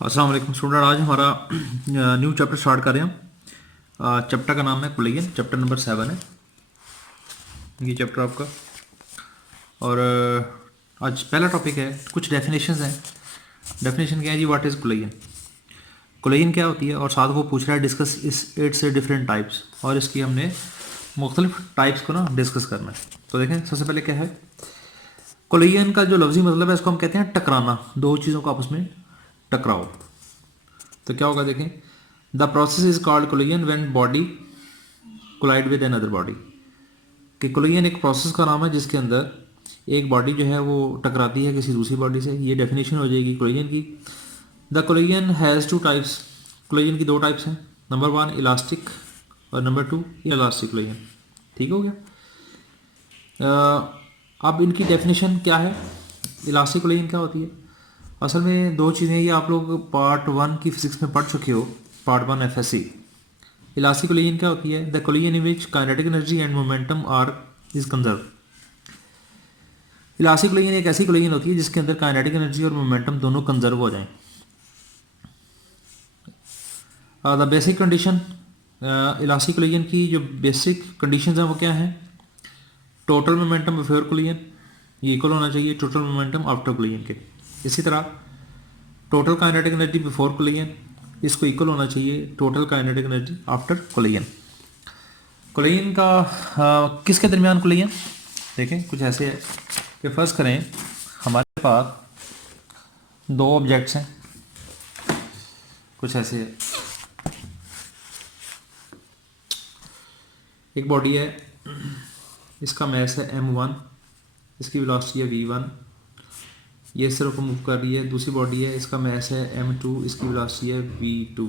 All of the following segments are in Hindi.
अस्सलाम वालेकुम स्टूडेंट। आज हमारा न्यू चैप्टर स्टार्ट कर रहे हैं। चैप्टर का नाम है कोलिजन, चैप्टर नंबर 7 है ये चैप्टर आपका। और आज पहला टॉपिक है, कुछ डेफिनेशंस हैं। डेफिनेशन क्या है जी? What is collision? कोलिजन क्या होती है, और साथ वो पूछ रहा है डिस्कस इस इट्स डिफरेंट टाइप्स, और इसकी हमने मुख्तलिफ टाइप्स को ना डिस्कस करना है। तो देखें, सबसे पहले क्या है कोलिजन का जो लफ्ज़ी मतलब है, इसको हम कहते हैं टकराना, दो चीज़ों को आपस में टकराओ। तो क्या होगा देखें, the process is called collision when body collide with another body. कि कोलिजन एक प्रोसेस का नाम है जिसके अंदर एक बॉडी जो है वो टकराती है किसी दूसरी बॉडी से। ये डेफिनेशन हो जाएगी कोलिजन की। The collision has two types. Collision की दो टाइप्स हैं, नंबर 1 इलास्टिक और नंबर 2 इलास्टिक कोलिजन। ठीक हो गया। अब इनकी डेफिनेशन क्या है? इलास्टिक कोलिजन क्या होती है? असल में दो चीज़ें, ये आप लोग पार्ट 1 की फिजिक्स में पढ़ चुके हो, पार्ट 1 एफएससी। इलास्टिक कोलिजन क्या होती है? The collision in which kinetic energy and momentum are is conserve. Elastic collision एक ऐसी कोलिजन होती है जिसके अंदर काइनेटिक एनर्जी और मोमेंटम दोनों कंजर्व हो जाएं। The basic condition, elastic collision की जो बेसिक कंडीशंस हैं वो क्या हैं? टोटल मोमेंटम बिफोर कोलिजन ये इक्वल होना चाहिए टोटल मोमेंटम आफ्टर कोलिजन के। इसी तरह total kinetic energy before collision, इसको इक्वल होना चाहिए total kinetic energy after collision. Collision का किसके दरमियान कोलिजन? देखें कुछ ऐसे है कि फर्ज करें हमारे पास दो ऑब्जेक्ट्स हैं, कुछ ऐसे है। एक बॉडी है, इसका मास है m1, इसकी वेलोसिटी है v1, ये इस तरफ को मूव कर रही है। दूसरी बॉडी है, इसका मास है m2, इसकी वेलोसिटी है v2,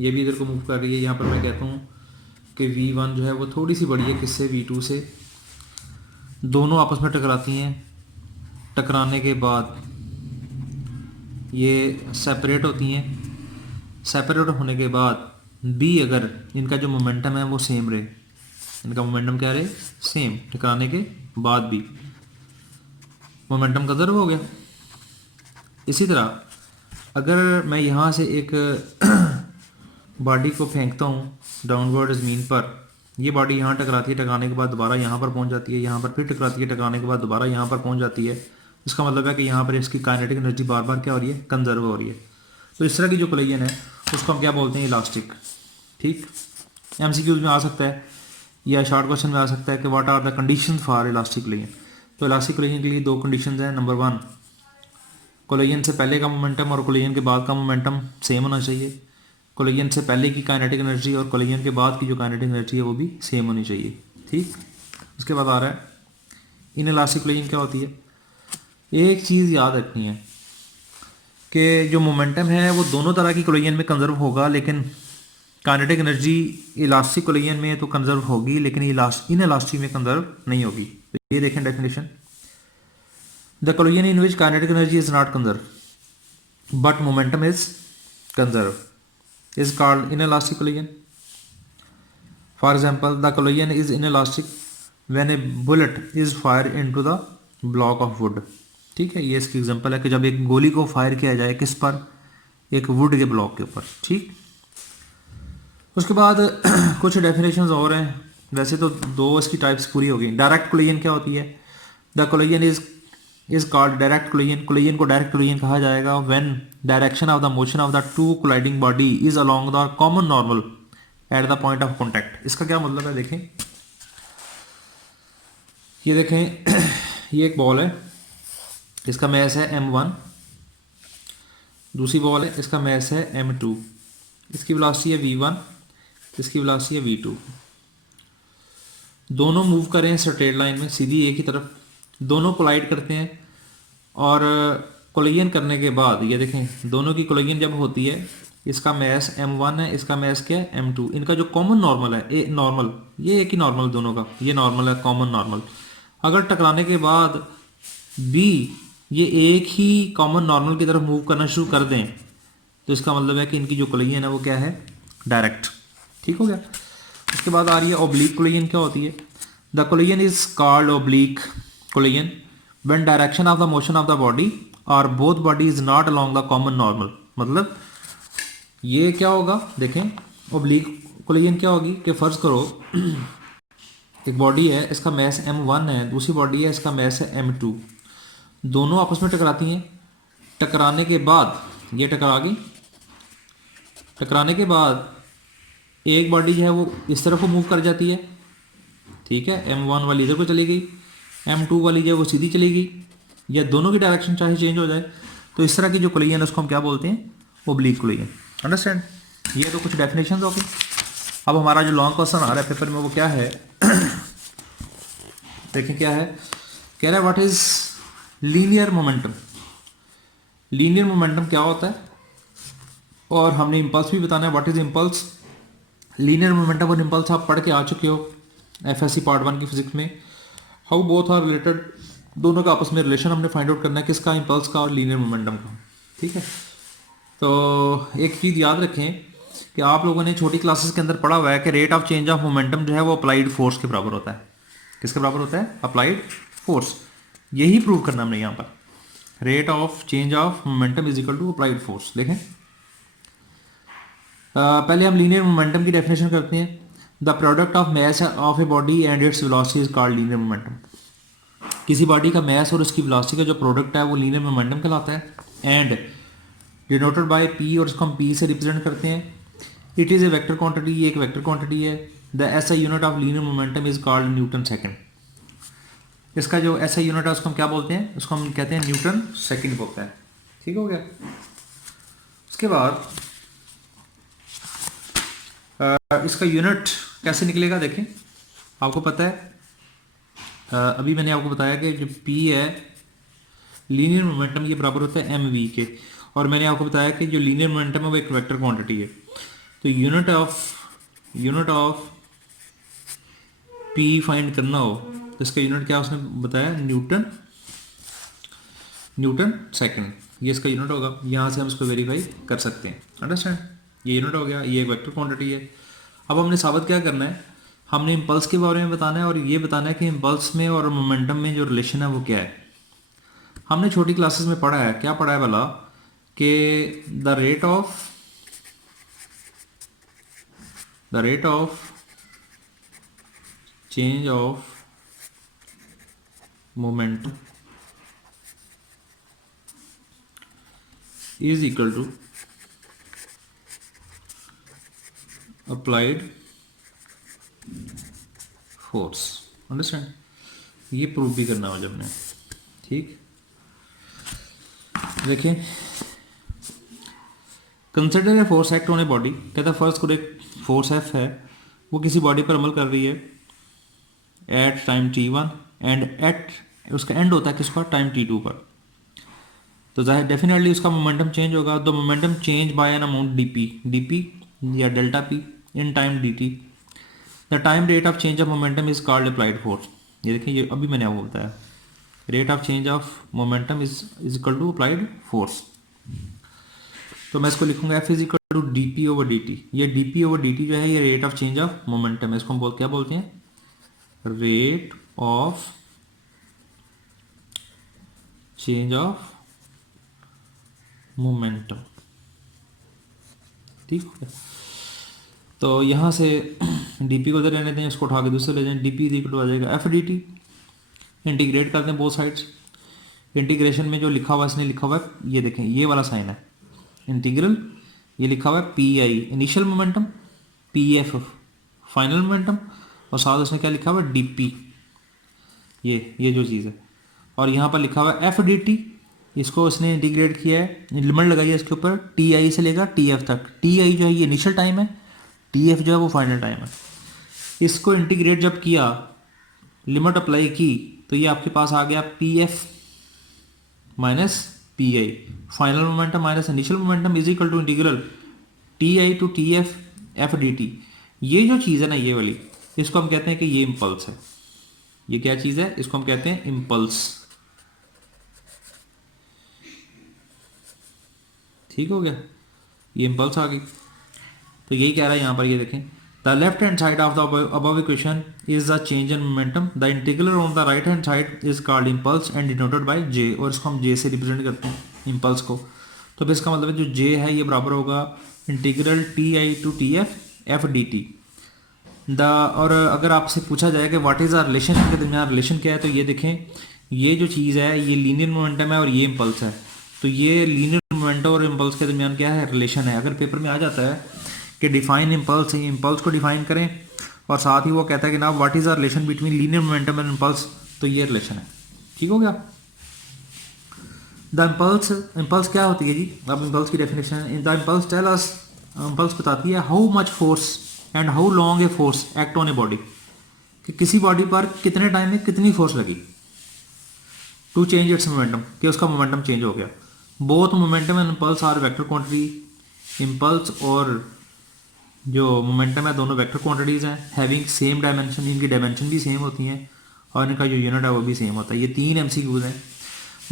ये भी इधर को मूव कर रही है। यहाँ पर मैं कहता हूँ कि v1 जो है वो थोड़ी सी बड़ी है किससे? v2 से। दोनों आपस में टकराती हैं, टकराने के बाद ये सेपरेट होती हैं। सेपरेट होने के बाद b, अगर इनका जो मोमेंटम है वो सेम रहे, इनका मोमेंटम क्या रहे? सेम। टकराने के बाद भी मोमेंटम कंजर्व हो गया। इसी तरह अगर मैं यहाँ से एक बॉडी को फेंकता हूँ डाउनवर्ड ज़मीन पर, ये बॉडी यहाँ टकराती है, टकराने के बाद दोबारा यहाँ पर पहुँच जाती है, यहाँ पर फिर टकराती है, टकराने के बाद दोबारा यहाँ पर पहुँच जाती है। इसका मतलब है कि यहाँ पर इसकी काइनेटिक एनर्जी बार बार क्या हो रही है? कंजर्व हो रही है। तो इस तरह की जो कोलिजन है उसको हम क्या बोलते हैं? इलास्टिक। ठीक, एमसीक्यूज में आ सकता है या शॉर्ट क्वेश्चन में आ सकता है कि what are the condition for elastic collision. तो इलास्टिक कोलिजन के लिए दो कंडीशंस हैं। नंबर 1, कोलिजन से पहले का मोमेंटम और कोलिजन के बाद का मोमेंटम सेम होना चाहिए। कोलिजन से पहले की काइनेटिक एनर्जी और कोलिजन के बाद की जो काइनेटिक एनर्जी है वो भी सेम होनी चाहिए। ठीक, उसके बाद आ रहा है इनइलास्टिक कोलिजन क्या होती है? एक चीज़ याद रखनी है कि जो मोमेंटम है वो दोनों तरह की कोलिजन में कंजर्व होगा, लेकिन काइनेटिक एनर्जी इलास्टिक कोलिजन में तो कंजर्व होगी लेकिन इनइलास्टिक में कंजर्व नहीं होगी। तो ये देखें definition, the collision in which kinetic energy is not conserve but momentum is conserve is called inelastic collision. For example, the collision is inelastic when A bullet is fire into the block of would. ठीक है, ये इसकी एग्जांपल है कि जब एक गोली को फायर किया जाए किस पर? एक वुड के ब्लॉक के ऊपर। ठीक, उसके बाद कुछ डेफिनेशंस और हैं। वैसे तो दो इसकी टाइप्स पूरी हो गई। डायरेक्ट कोलिजन क्या होती है? The collision is called direct collision. Collision को डायरेक्ट कोलिजन कहा जाएगा when direction of the motion of the two colliding body is along the common normal at the point of contact. इसका क्या मतलब है? देखें, ये देखें ये एक बॉल है, इसका मास है m1, दूसरी बॉल है, इसका मास है m2, इसकी वेलोसिटी है v1, इसकी वेलोसिटी है v2। दोनों मूव कर रहे हैं स्ट्रेट लाइन में, सीधी एक ही तरफ, दोनों कोलाइड करते हैं। और कोलिजन करने के बाद ये देखें, दोनों की कोलिजन जब होती है, इसका मास m1 है, इसका मास क्या है? m2। इनका जो कॉमन नॉर्मल है, ए नॉर्मल, ये एक ही नॉर्मल दोनों का, ये नॉर्मल है, कॉमन नॉर्मल। अगर टकराने के बाद b ये एक ही कॉमन नॉर्मल की तरफ मूव करना शुरू कर दें तो इसका मतलब है कि इनकी जो कोलिजन है वो क्या है? डायरेक्ट। ठीक हो गया। उसके बाद आ रही है ओब्लिक कोलिजन। क्या होती है? The collision is called oblique collision when direction of the motion of the body और both body is not along the common normal. मतलब ये क्या होगा, देखें ओब्लिक कोलिजन क्या होगी कि फ़र्ज़ करो एक बॉडी है, इसका मैस m1 है, दूसरी बॉडी है, इसका मैस है m2, दोनों आपस में टकराती हैं। टकराने के बाद ये टकरा गई, टकराने के बाद एक बॉडी जो है वो इस तरफ को मूव कर जाती है, ठीक है, m1 वाली इधर को चली गई, m2 वाली जो है वो सीधी चली गई, या दोनों की डायरेक्शन चाहे चेंज हो जाए, तो इस तरह की जो कोलिजन है उसको हम क्या बोलते हैं, ओब्लिक कोलिजन। अंडरस्टैंड? ये तो कुछ डेफिनेशन हो गई। अब हमारा जो लॉन्ग क्वेश्चन आ रहा है पेपर में वो क्या है देखें क्या है, कह रहा है what is linear momentum. Linear momentum क्या होता है, और हमने इम्पल्स भी बताना है, what is impulse. Linear momentum और इम्पल्स आप पढ़ के आ चुके हो एफएससी पार्ट 1 की फिजिक्स में। हाउ बोथ आर रिलेटेड, दोनों का आपस में रिलेशन हमने फाइंड आउट करना है, किसका, इम्पल्स का और लीनियर मोमेंटम का, ठीक है। तो एक चीज़ याद रखें कि आप लोगों ने छोटी क्लासेस के अंदर पढ़ा हुआ है कि rate of change of momentum जो है वो अप्लाइड फोर्स के बराबर होता है। किसके बराबर होता है? Applied force. यही प्रूव करना हमने यहाँ पर, rate of change of momentum is equal to applied force. देखें पहले हम लीनियर मोमेंटम की डेफिनेशन करते हैं। The product of mass of a body and its velocity is called linear momentum. किसी बॉडी का मास और उसकी वेलोसिटी का जो प्रोडक्ट है वो लीनियर मोमेंटम कहलाता है, एंड डिनोटेड बाय पी, और इसको हम पी से रिप्रेजेंट करते हैं। It is a vector quantity, ये एक वेक्टर क्वांटिटी है। The SI unit of linear momentum is called Newton second. इसका जो एसआई यूनिट है उसको हम क्या बोलते हैं, उसको हम कहते हैं न्यूटन सेकंड होता है। ठीक हो गया। उसके बाद इसका यूनिट कैसे निकलेगा, देखें आपको पता है, अभी मैंने आपको बताया कि जो P है लीनियर मोमेंटम ये बराबर होता है mv के, और मैंने आपको बताया कि जो लीनियर मोमेंटम है वो एक वेक्टर क्वांटिटी है। तो यूनिट ऑफ P फाइंड करना हो तो इसका यूनिट क्या उसने बताया, न्यूटन सेकंड, ये इसका यूनिट होगा। यहाँ से हम इसको वेरीफाई कर सकते हैं। अंडरस्टैंड? ये यूनिट हो गया, ये एक वेक्टर क्वांटिटी है। अब हमने साबित क्या करना है, हमने इम्पल्स के बारे में बताना है और ये बताना है कि इम्पल्स में और मोमेंटम में जो रिलेशन है वो क्या है। हमने छोटी क्लासेस में पढ़ा है, क्या पढ़ा है भला, कि the rate of change of momentum is equal to applied force. Understand? ये प्रूव भी करना हो जब ने, ठीक। देखिए consider a force act on a body, कहता फर्स्ट को एक फोर्स एफ है वो किसी बॉडी पर अमल कर रही है at time t1 and at उसका एंड होता है किसका, टाइम t2 पर। तो जाहिर डेफिनेटली उसका मोमेंटम चेंज होगा। The momentum change by an amount D या delta P in time dt। The time rate of change of momentum is called applied force. ये देखिए, ये अभी मैंने आपको बताया, rate of change of momentum is equal to applied force. तो मैं इसको लिखूंगा F is equal to D P over D T. ये D P over D T जो है ये rate of change of momentum है। इसको हम क्या बोलते हैं, rate of change of momentum. ठीक है, तो यहाँ से डी पी को उधर रहने दें, इसको उठा के दूसरे ले जाएं, डी पी इक्वल टू आ जाएगा एफ डी टी। इंटीग्रेट करते हैं बोथ साइड्स। इंटीग्रेशन में जो लिखा हुआ है, इसने लिखा हुआ है, ये देखें ये वाला साइन है इंटीग्रल, ये लिखा हुआ है P I initial momentum, P F final momentum, और साथ उसने क्या लिखा हुआ है, डी पी, ये जो चीज़ है। और यहाँ पर लिखा हुआ है एफ डी टी, इसको इसने इंटीग्रेट किया है, लिमिट लगाई है इसके ऊपर, टी आई से लेकर टी एफ तक। टी आई जो है ये इनिशियल टाइम है, टी एफ जो है वो फाइनल टाइम है। इसको इंटीग्रेट जब किया, लिमिट अप्लाई की, तो ये आपके पास आ गया P F minus P I, final momentum minus initial momentum is equal to integral T I to T F F D T. ये जो चीज़ है ना, ये वाली, इसको हम कहते हैं कि ये इम्पल्स है। ये क्या चीज़ है, इसको हम कहते हैं इम्पल्स। ठीक हो गया, ये इम्पल्स आ गई। तो यही कह रहा है यहाँ पर, ये देखें, the left hand side of the above equation is the change in momentum, the integral on the right hand side is called impulse and denoted by J, और इसको हम जे से रिप्रेजेंट करते हैं इम्पल्स को। तो फिर इसका मतलब है जो जे है ये बराबर होगा integral T I to T F F D T the. और अगर आपसे पूछा जाए कि व्हाट इज़ आर रिलेशन, इनके दरमियान रिलेशन क्या है, तो ये देखें ये जो चीज़ है ये लीनियर मोमेंटम है और ये इम्पल्स है। तो ये लीनियर मोमेंटम और इम्पल्स के दरमियान क्या है, रिलेशन है। अगर पेपर में आ जाता है कि डिफाइन इम्पल्स, इम्पल्स को डिफाइन करें और साथ ही वो कहता है कि ना what is are relation between linear momentum and impulse, तो ये रिलेशन है। ठीक हो गया। द इम्पल्स, इम्पल्स क्या होती है जी, अब इम्पल्स की definition, the impulse tell us, impulse बताती है how much force and how long a force act on a body, कि किसी बॉडी पर कितने टाइम में कितनी फोर्स लगी टू चेंज इट्स मोमेंटम, कि उसका मोमेंटम चेंज हो गया। Both momentum and impulse are vector quantity, impulse और जो मोमेंटम है दोनों वेक्टर क्वांटिटीज़ हैं, हैविंग सेम डायमेंशन, इनकी डायमेंशन भी सेम होती हैं और इनका जो यूनिट है वो भी सेम होता है। ये 3 एमसीक्यूज हैं।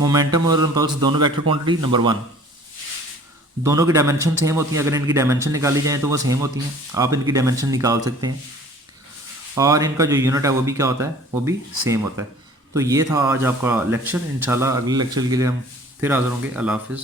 मोमेंटम और इम्पल्स दोनों वेक्टर क्वांटिटी, नंबर 1 दोनों की डायमेंशन सेम होती हैं। अगर इनकी डायमेंशन निकाली जाए तो वो सेम होती हैं, आप इनकी डायमेंशन निकाल सकते हैं और इनका जो यूनिट है वो भी क्या होता है, वो भी सेम होता है। तो ये था आज आपका लेक्चर। इंशाल्लाह अगले लेक्चर के लिए हम फिर हाज़िर होंगे। अल्लाह हाफिज़।